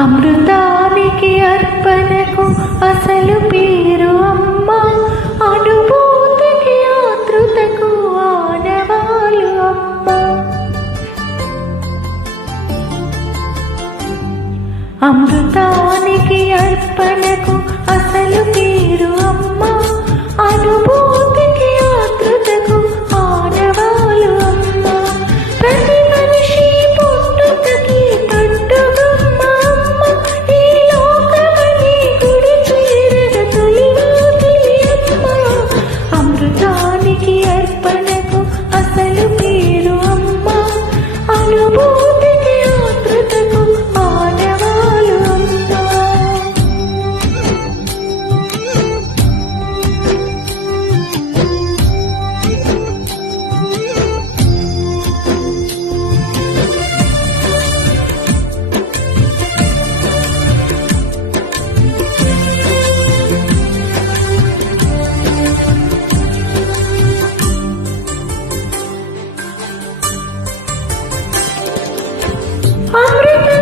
అమృతానికి అర్పణకు అసలు పేరు అమ్మ, అనుభూతికి ఆతృతకు ఆనవాలు అమ్మ. అమృతానికి అర్పణకు అసలు పేరు అమ్మ, అనుభూతికి ఆతృతకు ఆనవాలు అమ్మ. ప్రతి మనిషి పుట్టుకకి తట్టుగమ్మ అమ్మ, ఈ లోకమని గుడి చేరగ తొలివాకిలి అమ్మ. అమృతానికి అర్పణకు అసలు పేరు అమ్మ, అనుభూతికి ఆతృతకు ఆనవాలు అమ్మ. అమృత